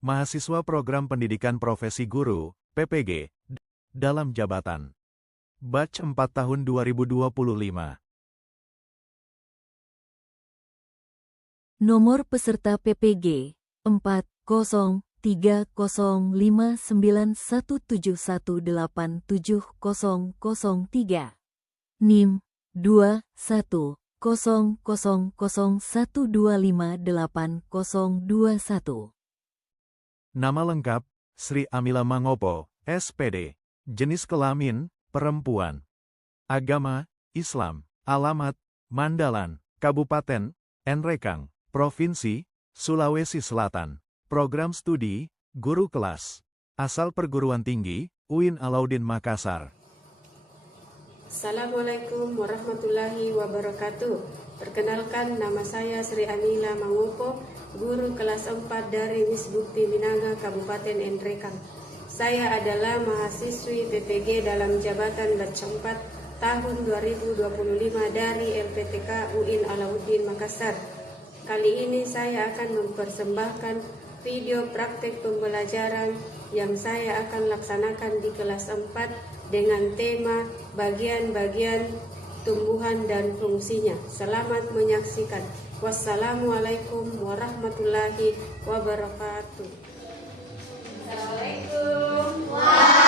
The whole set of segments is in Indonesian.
mahasiswa program pendidikan profesi guru, PPG, dalam jabatan. Batch 4 tahun 2025. Nomor peserta PPG 403591718703. NIM 210001258021. Nama lengkap, Sri Amila Mangopo, SPD. Jenis kelamin, perempuan. Agama, Islam. Alamat, Mandalan, Kabupaten, Nrekang, Provinsi, Sulawesi Selatan. Program studi, guru kelas. Asal perguruan tinggi, UIN Alauddin Makassar. Assalamualaikum warahmatullahi wabarakatuh. Perkenalkan, nama saya Sri Amila Mangopo, guru kelas 4 dari Wisbukti Minanga, Kabupaten Nrekang. Saya adalah mahasiswi PPG dalam jabatan batch 4 tahun 2025 dari LPTK UIN Alauddin Makassar. Kali ini saya akan mempersembahkan video praktek pembelajaran yang saya akan laksanakan di kelas 4 dengan tema bagian-bagian tumbuhan dan fungsinya. Selamat menyaksikan. Wassalamualaikum warahmatullahi wabarakatuh. Assalamualaikum.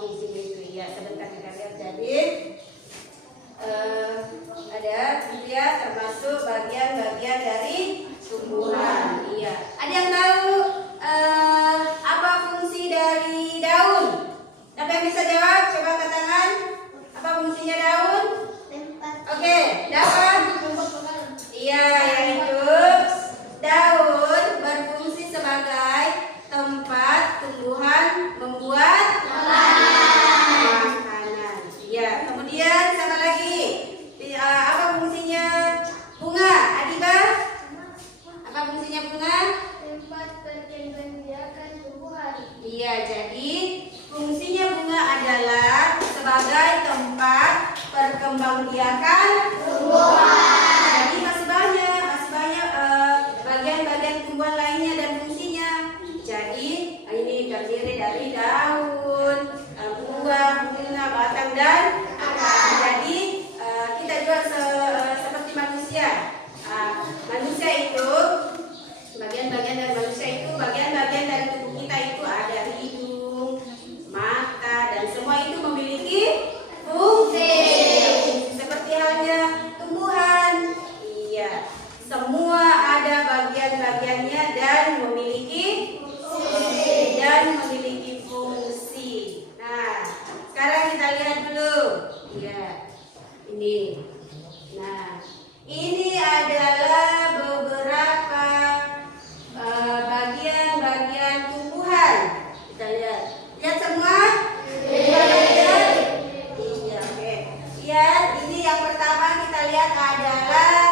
Oke, sini ya, sebentar kita lihat. Jadi ada ya, termasuk bagian-bagian dari tumbuhan. Iya. Ada yang tahu apa fungsi dari daun? Siapa yang bisa jawab? Coba angkat tangan. Apa fungsinya daun? Oke, daun. Iya, yang itu. Daun berfungsi sebagai tempat tumbuhan membuat makanan. Iya, kemudian sama lagi. Apa fungsinya bunga? Adiba? Apa fungsinya bunga? Tempat perkembangbiakan tumbuhan. Iya, jadi fungsinya bunga adalah sebagai tempat perkembangbiakan tumbuhan. Jadi masih banyak bagian-bagian tumbuhan lainnya dan fungsinya. Jadi ini terdiri dari daun, buah, bunga, batang dan akar. Jadi kita juga seperti manusia. Manusia itu bagian-bagian dari manusia itu bagian-bagian dari tubuh kita itu ada hidung, mata dan semua itu memiliki fungsi. Seperti halnya tumbuhan. Iya, semua ada bagian-bagiannya dan memiliki fungsi. Nah, sekarang kita lihat dulu. Iya. Ini. Nah, ini adalah beberapa bagian-bagian tumbuhan. Kita lihat. Lihat semua? Iya. Oke. Lihat, ini yang pertama kita lihat adalah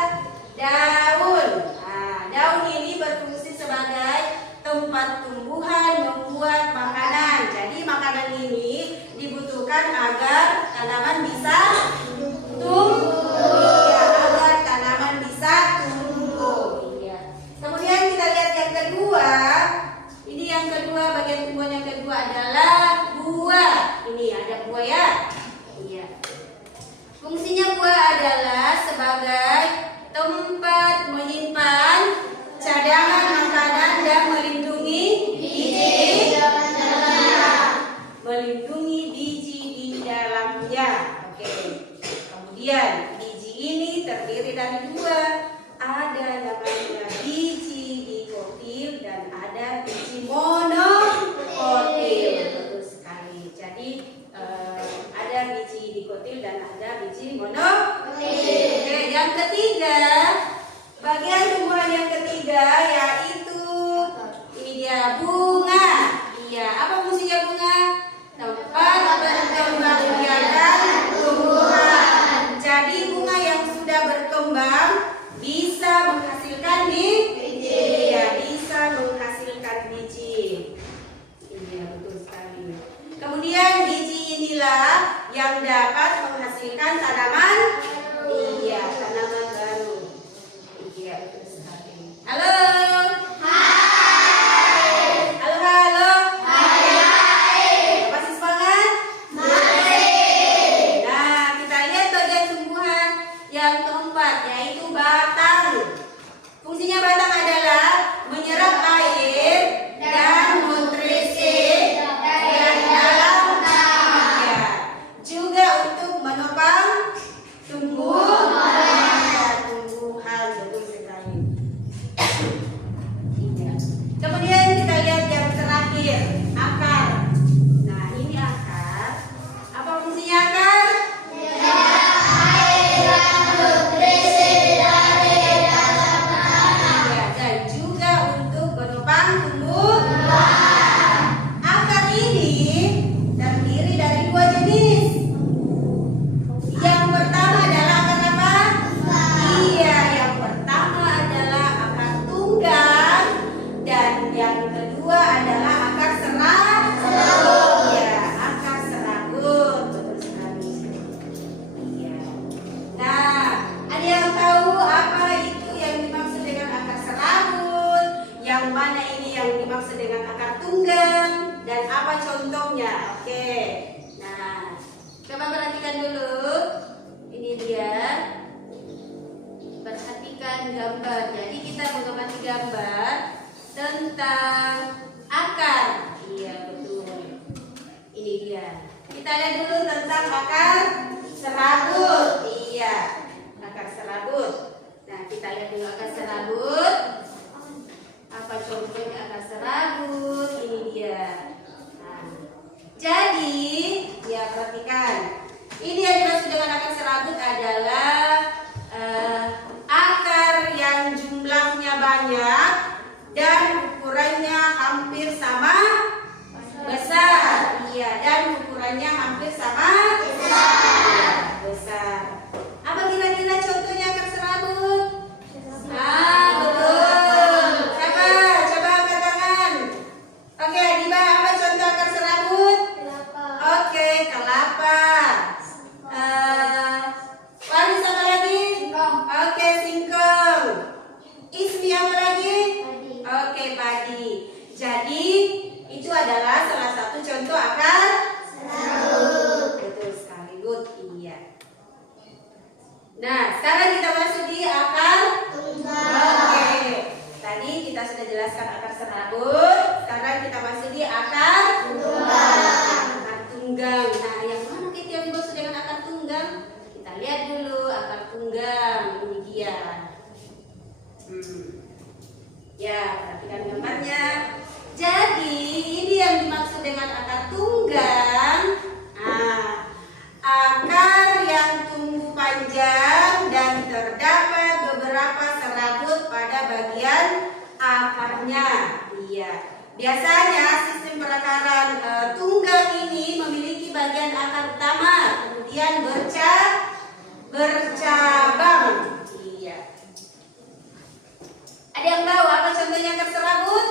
daun. Nah, daun ini berfungsi sebagai tempat tumbuhan membuat makanan. Jadi makanan ini dibutuhkan agar tanaman bisa tumbuh. Ya, agar tanaman bisa tumbuh. Ya. Kemudian kita lihat yang kedua. Ini yang kedua, bagian tumbuhan yang kedua adalah buah. Ini ada buah ya. Iya. Fungsinya buah adalah sebagai tempat menyimpan cadangan makanan dan melindungi biji di dalamnya. Oke. Kemudian biji ini terdiri dari dua. Ada namanya biji dikotil dan ada biji monokotil. Betul sekali. Jadi ada biji dikotil dan ada biji monokotil. Oke, yang ketiga, bagian tumbuhan yang ketiga yaitu ini dia bunga. Iya, apa fungsinya bunga? Tempat perkembangbiakan tumbuhan. Jadi bunga yang sudah berkembang bisa menghasilkan biji. Iya, bisa menghasilkan biji. Iya, betul sekali. Kemudian biji inilah yang dapat menghasilkan tanaman. Iya, tanaman baru. Iya, betul sekali. Halo. Hai. Halo. Hai. Masih semangat? Masih. Nah, kita lihat bagian tumbuhan yang keempat yaitu batang. Fungsinya batang adalah menyerap air dan nutrisi dari dalam tanah. Juga untuk menopang tumbuhan. Betul sekali. Iya. Kemudian kita lihat yang terakhir, akar. Nah, ini akar. Apa fungsinya akar? Iya, dan juga untuk menopang tumbuhan. Akar ini terdiri dari dua jenis. Yang pertama adalah akar apa? Iya, yang pertama adalah akar tunggang dan yang kedua adalah akar serabut. Iya, akar serabut. Betul sekali. Iya. Nah, ada yang tahu apa itu yang dimaksud dengan akar serabut? Yang mana ini yang dimaksud dengan akar tunggang? Dan apa contohnya? Oke. Nah, coba perhatikan dulu. Ini dia. Perhatikan gambar. Jadi kita mengamati gambar tentang akar. Iya, betul. Ini dia. Iya. Kita lihat dulu tentang akar serabut. Iya, akar serabut. Nah, kita lihat dulu akar serabut. Apa contohnya akar serabut? Ini dia. Nah, jadi, ya perhatikan. Ini yang dimaksud dengan akar serabut adalah akar yang jumlahnya banyak dan ukurannya hampir sama besar. Iya, dan ukurannya hampir sama besar. Apa kira-kira contohnya akar serabut? Betul. Siapa? Coba angkat tangan. Oke, Adiba, apa contoh akar serabut? Kelapa. Oke, kelapa. Wali sama lagi? Singkong. Oke, singkong. Ismi apa lagi? Padi. Oke, padi. Jadi itu adalah salah satu contoh akar serabut. Betul sekali, good. Iya. Nah, sekarang kita masuk di akar Tunggal. Oke. Tadi kita sudah jelaskan akar serabut. Sekarang kita masuk di akar Akar tunggang. Nah, yang mana kita yang dimaksud dengan akar tunggang? Kita lihat dulu akar tunggang. Ini dia. Ya, perhatikan gambarnya. Jadi, ini yang dimaksud dengan akar tunggang. Nah, akar yang tumbuh panjang dan terdapat beberapa serabut pada bagian akarnya. Iya. Biasanya sistem perakaran tunggang ini memiliki bagian akar utama, kemudian bercabang. Iya. Ada yang tahu apa contohnya akar serabut?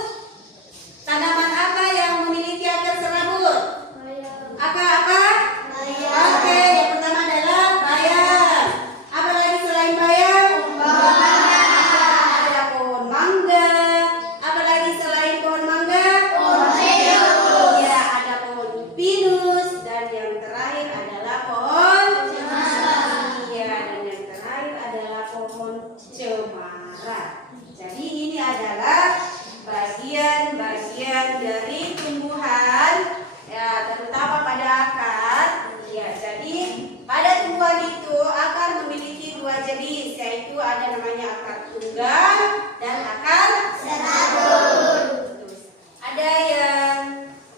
Tanaman apa yang memiliki akar serabut? Bayam. Akar apa? Bayam. Oke, yang pertama adalah bayam. Apa lagi selain bayam? Ada pohon mangga. Apa lagi selain pohon mangga? Iya, ada pohon pinus dan yang terakhir adalah pohon Iya, dan yang terakhir adalah pohon cemara. Jadi ini adalah bagian-bagian dari tumbuhan, ya, terutama pada akar. Ya, jadi pada tumbuhan itu akar memiliki dua jenis, yaitu ada namanya akar tunggang dan akar serabut. Ada yang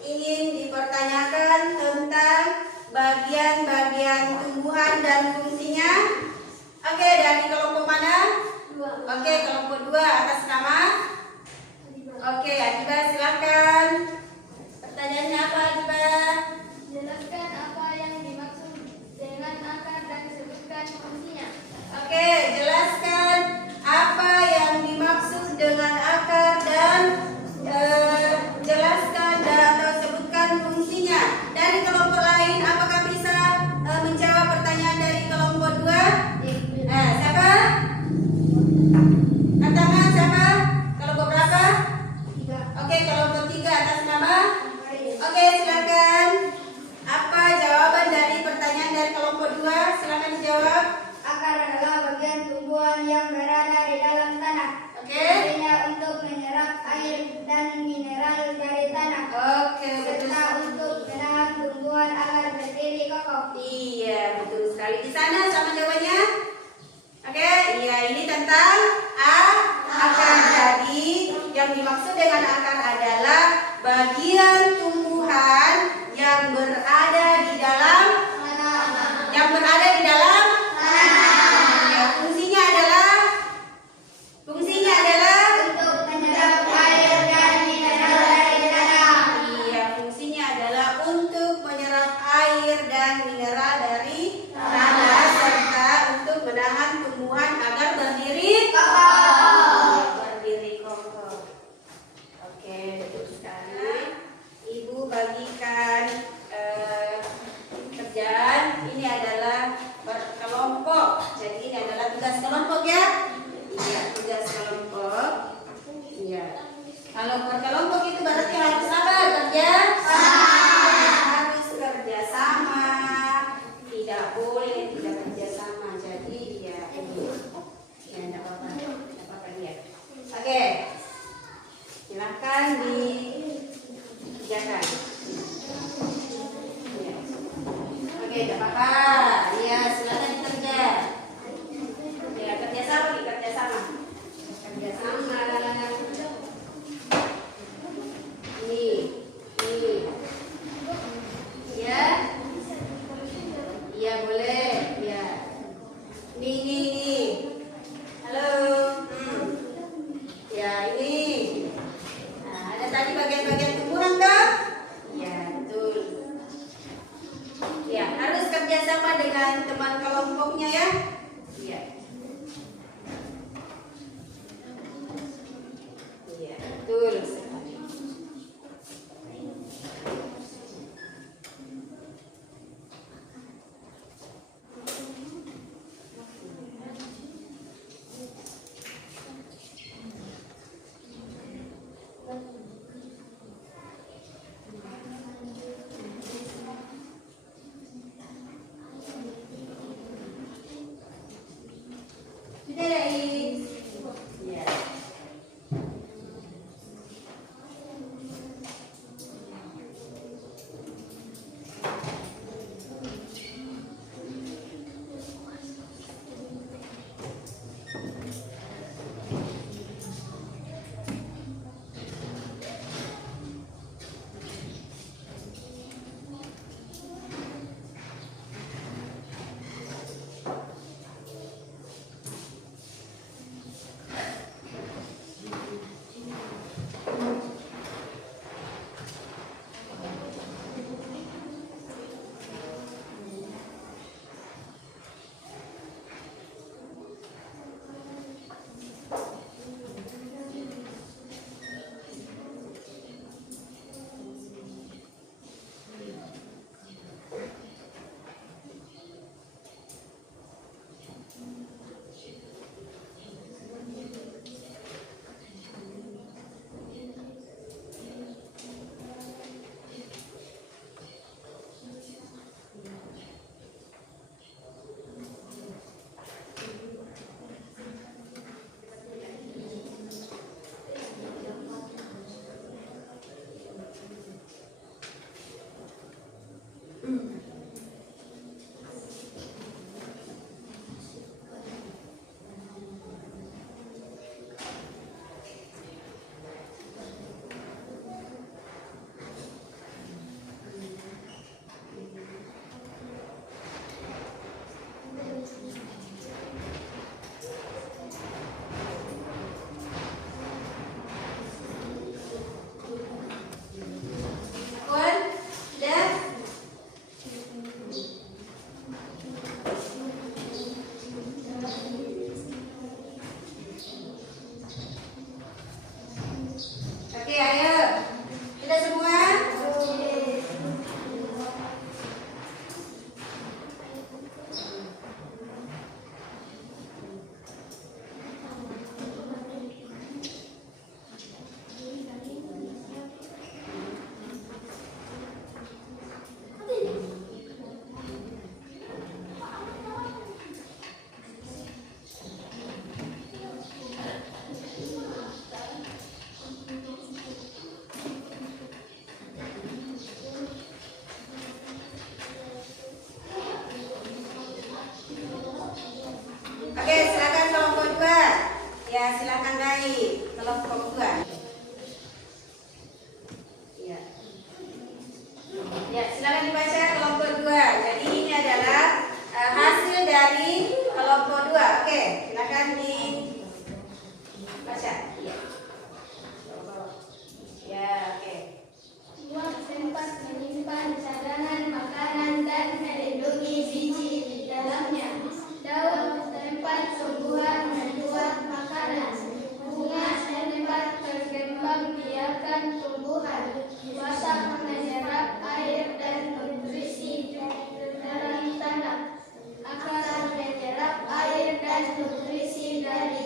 ingin dipertanyakan tentang bagian-bagian tumbuhan dan fungsinya? Oke, dari kelompok mana? Oke, kelompok 2 atas nama. Oke, Adiba silakan. Pertanyaannya apa, Adiba? Jelaskan apa yang dimaksud dengan akar dan sebutkan fungsinya. Oke, jelaskan apa yang dimaksud dengan akar dan jelaskan atau sebutkan fungsinya. Dari kelompok lain, apakah bisa menjawab pertanyaan dari kelompok 2? Siapa? Tangan siapa? Kelompok berapa? 3. Oke, kelompok 3 atas nama. Oke, silakan. Apa jawaban dari pertanyaan dari kelompok 2? Silakan dijawab. Akar adalah bagian tumbuhan yang berada di dalam tanah. Oke. Fungsinya untuk menyerap air dan mineral dari tanah. Oke, betul. Serta untuk menahan tumbuhan agar berdiri kokoh. Iya, betul sekali. Di sana sama jawabannya? Oke, iya, ini tentang akar. Jadi, yang dimaksud dengan akar adalah bagian tumbuhan yang berada di dalam Ya, fungsinya adalah Untuk menyerap air dan mineral dari tanah. Iya, fungsinya adalah untuk menyerap air dan mineral dari tanah serta untuk menahan tumbuhan agar berdiri kokoh. Oke, betul sekali. Ibu bagikan kerjaan. Ini adalah berkelompok. Jadi ini adalah tugas kelompok ya. Iya, tugas kelompok. Iya. Kalau berkelompok itu berarti harus apa? Harus kerja sama. Tidak boleh tidak kerja sama. Jadi ya ini. Ya, enggak apa-apa. Enggak apa-apa dia. Oke. Silakan dikerjakan. Ya. tidak apa-apa. Ya, silakan kerja. Ya, kerjasama nih, kerjasama. Kerjasama. Ini. Ya. Iya, boleh. Ya. Ini. Halo. Ya, ini. Nah, ada tadi bagian-bagian tumbuhan toh? Ya, betul. Ya, harus kerjasama dengan teman kelompoknya ya. Iya. Iya, betul sekali. Sudah ya, Is? Iya. nutrisi dari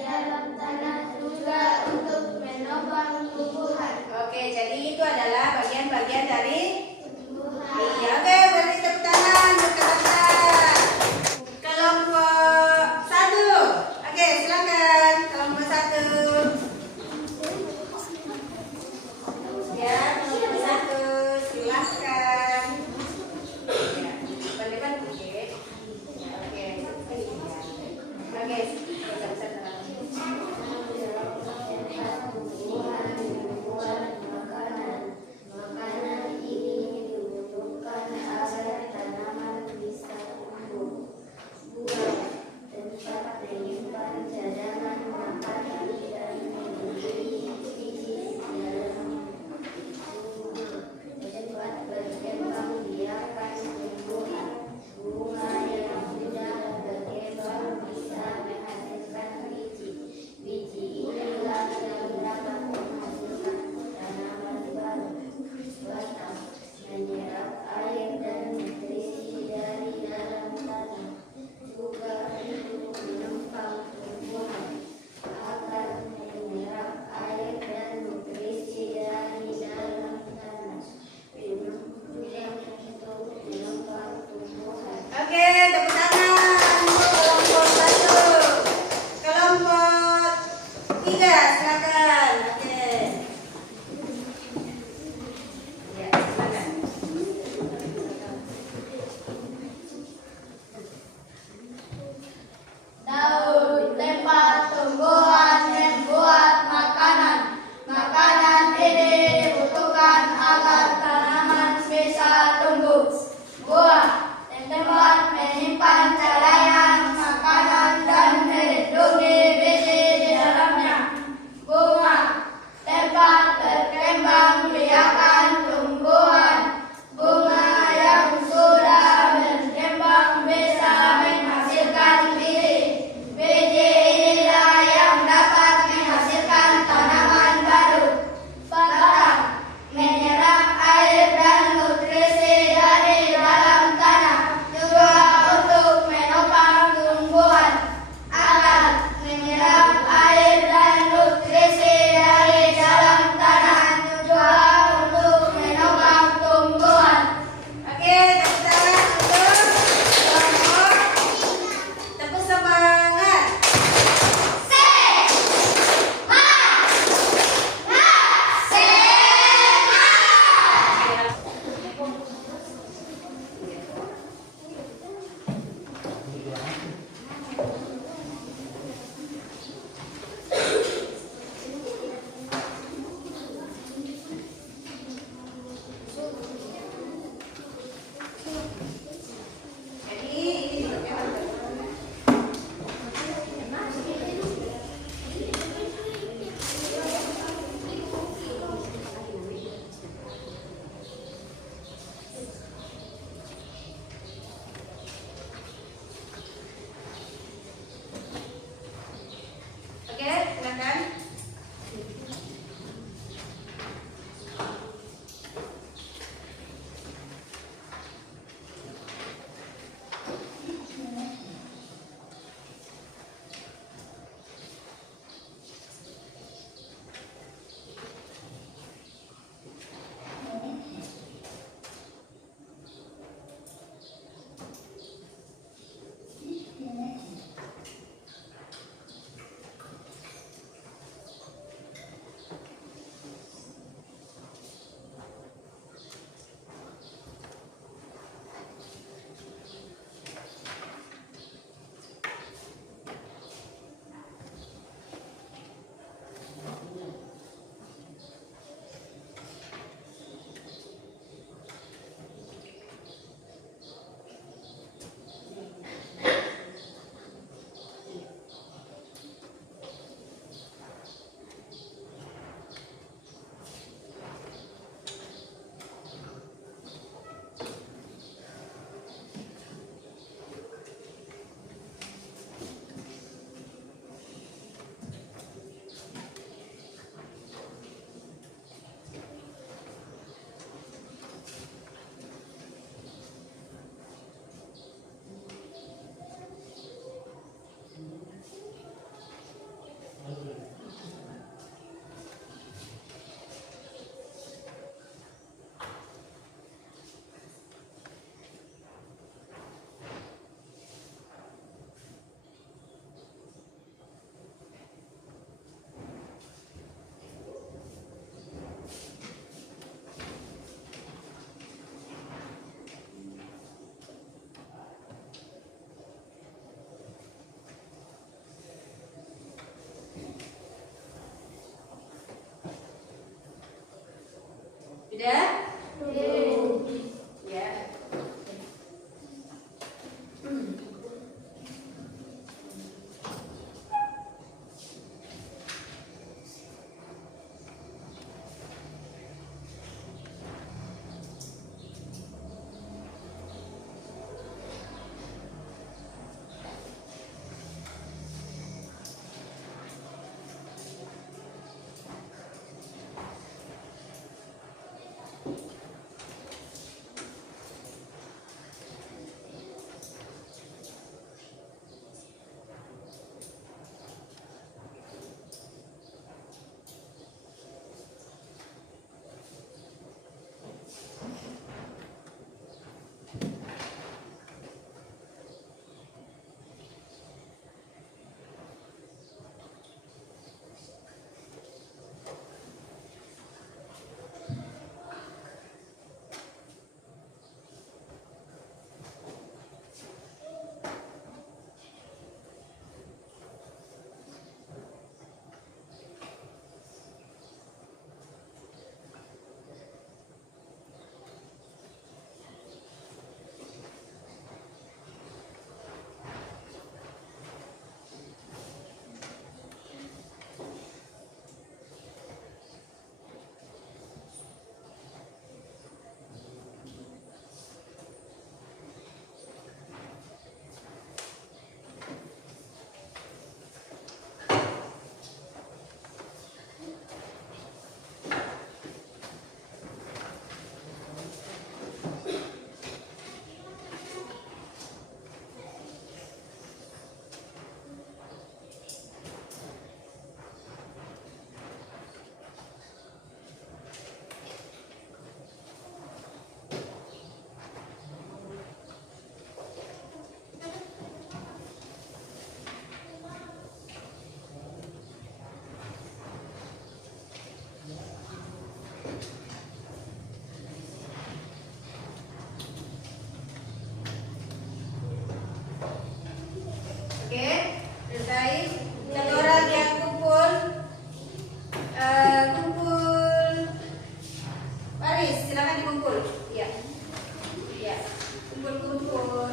kumpul-kumpul.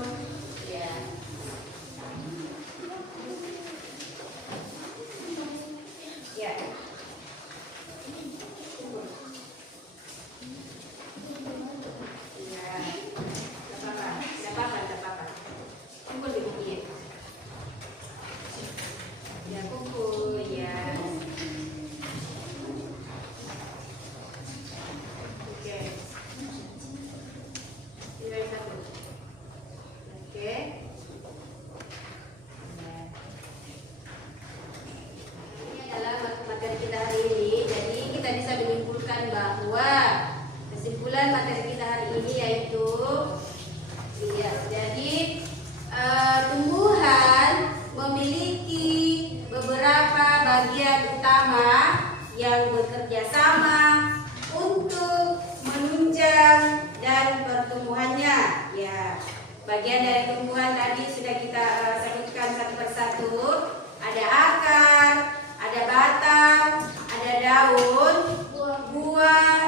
Ya. Ya. Kumpul. Ya. Tidak apa-apa. Kumpul di bukit. Ya, kumpul ya. Oke. Tinggal satu. Oke. Ya. Ini adalah materi kita hari ini. Jadi kita bisa menyimpulkan bahwa kesimpulan materi kita hari ini yaitu ya, jadi tumbuhan memiliki beberapa bagian utama yang bekerja sama untuk menunjang dan pertumbuhannya. Ya, bagian dari tumbuhan tadi sudah kita sebutkan satu persatu. Ada akar, ada batang, ada daun, buah,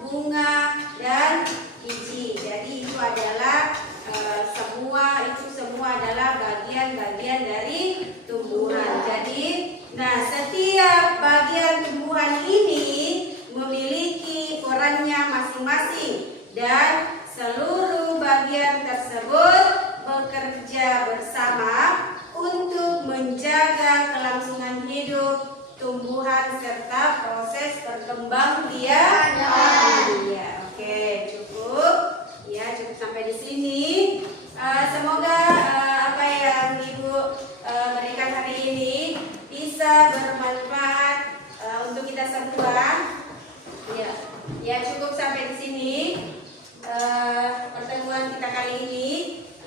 bunga, dan biji. Jadi itu adalah semua adalah bagian-bagian dari tumbuhan. Jadi, setiap bagian tumbuhan ini memiliki perannya masing-masing dan seluruh bagian tersebut bekerja bersama untuk menjaga kelangsungan hidup tumbuhan serta proses berkembang biak. Ya, oke, cukup. Ya, cukup sampai di sini. Semoga apa yang Ibu berikan hari ini bisa bermanfaat untuk kita semua. Ya, cukup sampai di sini pertemuan kita kali ini.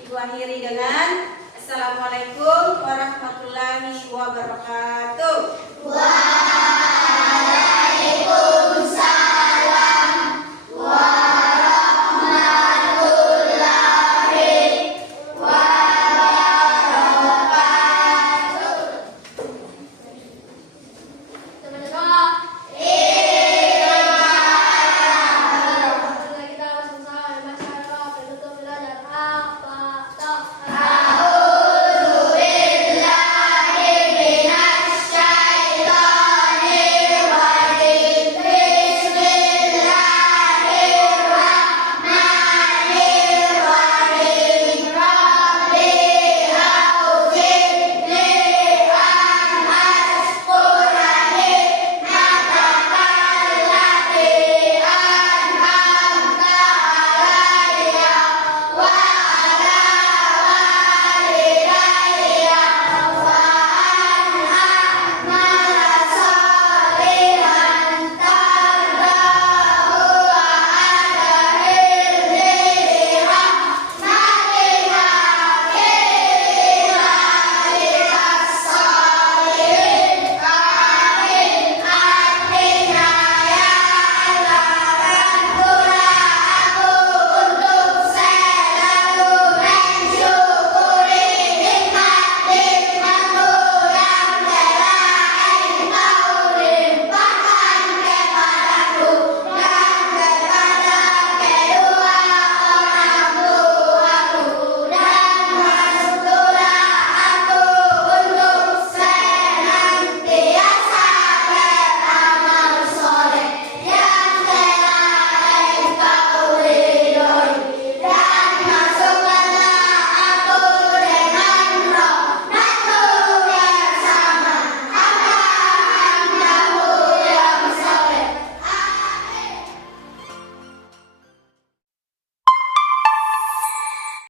Ibu akhiri dengan Assalamualaikum warahmatullahi wabarakatuh. Waalaikumsalam.